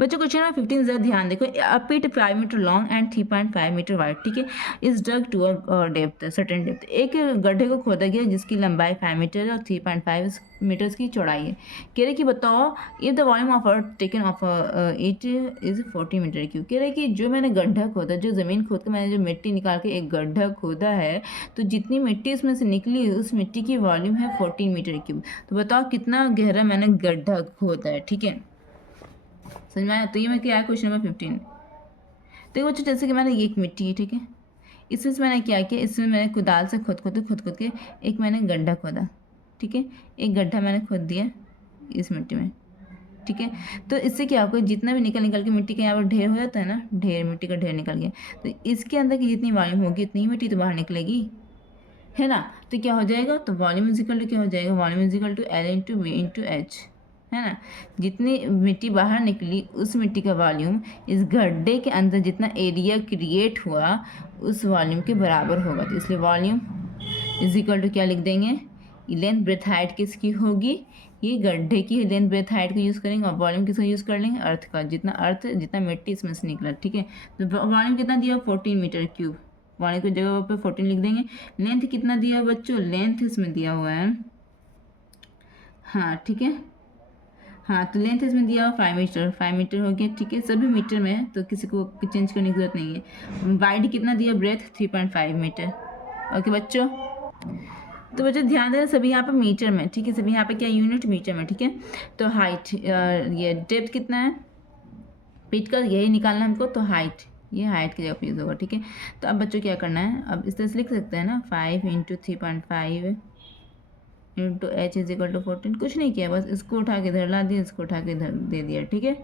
बच्चों question number 15 जरा ध्यान देखो। A pit 5 metre long and 3.5 metre wide, ठीक है, is dug to a depth certain depth. एक गड्ढे को खोदा गया जिसकी लंबाई 5 मीटर और 3.5 मीटर्स की चौड़ाई है। कह रहे कि बताओ if the volume of earth taken off it is 40 metre cube. कह रहे कि जो मैंने गड्ढा खोदा, जो ज़मीन खोद के मैंने जो मिट्टी निकाल के एक गड्ढा खोदा है, तो जितनी मिट्टी उसमें से निकली उस मिट्टी की वॉल्यूम है 14 मीटर क्यूब। तो बताओ कितना गहरा मैंने गड्ढा खोदा है, ठीक है, समझ में आया। तो ये मैं क्या है क्वेश्चन नंबर 15। देखो बच्चों जैसे कि मैंने ये एक मिट्टी है, ठीक है, इसमें से मैंने क्या किया, इसमें मैंने कुदाल से खोद के एक मैंने गड्ढा खोदा, ठीक है, एक गड्ढा मैंने खोद दिया इस मिट्टी में, ठीक है। तो इससे क्या होगा, जितना भी निकल के मिट्टी का यहाँ पर ढेर हो जाता है ना, ढेर मिट्टी का ढेर निकल गया, तो इसके अंदर की जितनी वॉल्यूम होगी उतनी ही मिट्टी तो बाहर निकलेगी, है ना। तो क्या हो जाएगा, तो वॉल्यूम इजिकल टू क्या हो जाएगा, volume is equal to L into V into H, है ना। जितनी मिट्टी बाहर निकली उस मिट्टी का वॉल्यूम इस गड्ढे के अंदर जितना एरिया क्रिएट हुआ उस वॉल्यूम के बराबर होगा। तो इसलिए वॉल्यूम इज इक्वल टू क्या लिख देंगे, लेंथ ब्रेथ हाइट किसकी होगी, ये गड्ढे की लेंथ ब्रेथ हाइट को यूज़ करेंगे, और वॉल्यूम किसका यूज़ कर लेंगे, अर्थ का, जितना मिट्टी इसमें से निकला, ठीक है। तो वॉल्यूम कितना दिया, 14 मीटर क्यूब, वॉल्यूम की जगह पे 14 लिख देंगे। लेंथ कितना दिया बच्चों, लेंथ इसमें दिया हुआ है, हाँ ठीक है, हाँ तो लेंथ इसमें दिया हुआ 5 मीटर हो गया, ठीक है, सभी मीटर में है तो किसी को चेंज करने की जरूरत नहीं है। वाइड कितना दिया, ब्रेथ 3.5 मीटर, ओके बच्चों। तो बच्चों ध्यान देना सभी यहाँ पर मीटर में, ठीक है, सभी यहाँ पे क्या यूनिट मीटर में, ठीक है। तो हाइट, ये डेप्थ कितना है पिट का, यही निकालना हमको, तो हाइट, ये हाइट की जगह पे यूज़ होगा, ठीक है। तो अब बच्चों क्या करना है, अब इस तरह से लिख सकते हैं ना, 5 into 3.5 into H is equal to 14। कुछ नहीं किया, बस इसको उठा के इधर ला दिया, इसको उठा के इधर दे दिया, ठीक है।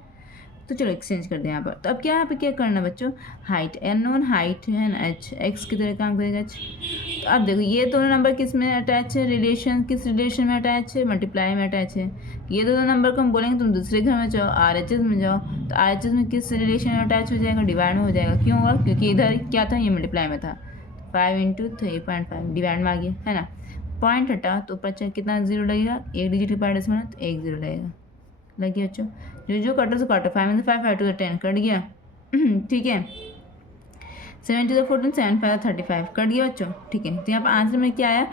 तो चलो एक्सचेंज कर दें यहाँ पर। तो अब क्या यहाँ पे क्या करना बच्चों, हाइट, अननोन हाइट है ना एच, एक्स की तरह काम करेगा एच। तो अब देखो ये दोनों नंबर किस में अटैच है, रिलेशन, किस रिलेशन में अटैच है, मल्टीप्लाई में अटैच है। ये दोनों नंबर को हम बोलेंगे तुम दूसरे घर में जाओ, RHS में जाओ, तो RHS में किस रिलेशन में अटैच हो जाएगा, डिवाइड में हो जाएगा। क्यों होगा, क्योंकि इधर क्या था, ये मल्टीप्लाई में था, 5 इंटू 3.5 डिवाइड में आ गया, है ना। पॉइंट हटा तो ऊपर कितना जीरो लगेगा, एक डिजिट के पार्ट इसमें तो एक जीरो लगेगा, लग गया बच्चों। जो कटर से काटो, 5 में से 5, 5 टू 10 कट गया, ठीक है। 7 टू 14, 7 5 35 कट गया बच्चों, ठीक है। तो यहाँ पर आंसर में क्या आया,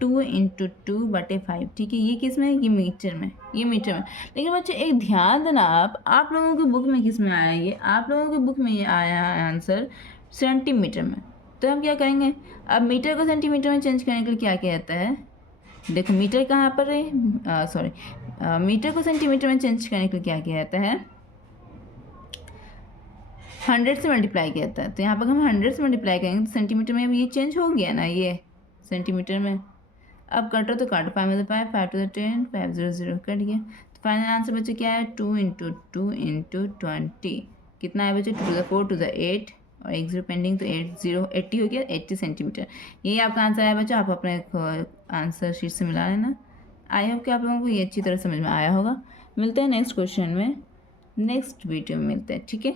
2 इंटू 2/5, ठीक है। ये किस में, ये मीटर में, ये मीटर में। लेकिन बच्चों एक ध्यान देना, आप लोगों की बुक में किस में आया, ये आप लोगों की बुक में ये आया है आंसर सेंटीमीटर में। तो हम क्या करेंगे, अब मीटर को सेंटीमीटर में चेंज करने के लिए क्या किया जाता है, देखो मीटर कहाँ पर है, सॉरी, मीटर को सेंटीमीटर में चेंज करने के लिए क्या किया जाता है, 100 से मल्टीप्लाई किया जाता है। तो यहाँ पर हम 100 से मल्टीप्लाई करेंगे तो सेंटीमीटर में अब ये चेंज हो गया ना, ये सेंटीमीटर में। अब कटो तो काटो, 5 में से 5, 5 टू 10, 5 0 0 कट गया। तो फाइनल आंसर बच्चे क्या है, 2 इंटू 2 इंटू 20, कितना है बच्चे, 2 टू द 4 टू द 8 और 1 0 पेंडिंग, तो 80 हो गया, 80 सेंटीमीटर। यही आपका आंसर है बच्चों, आप अपने आंसर शीट से मिला लेना। आई होप कि आप लोगों को ये अच्छी तरह समझ में आया होगा। मिलते हैं नेक्स्ट क्वेश्चन में, नेक्स्ट वीडियो में मिलते हैं, ठीक है।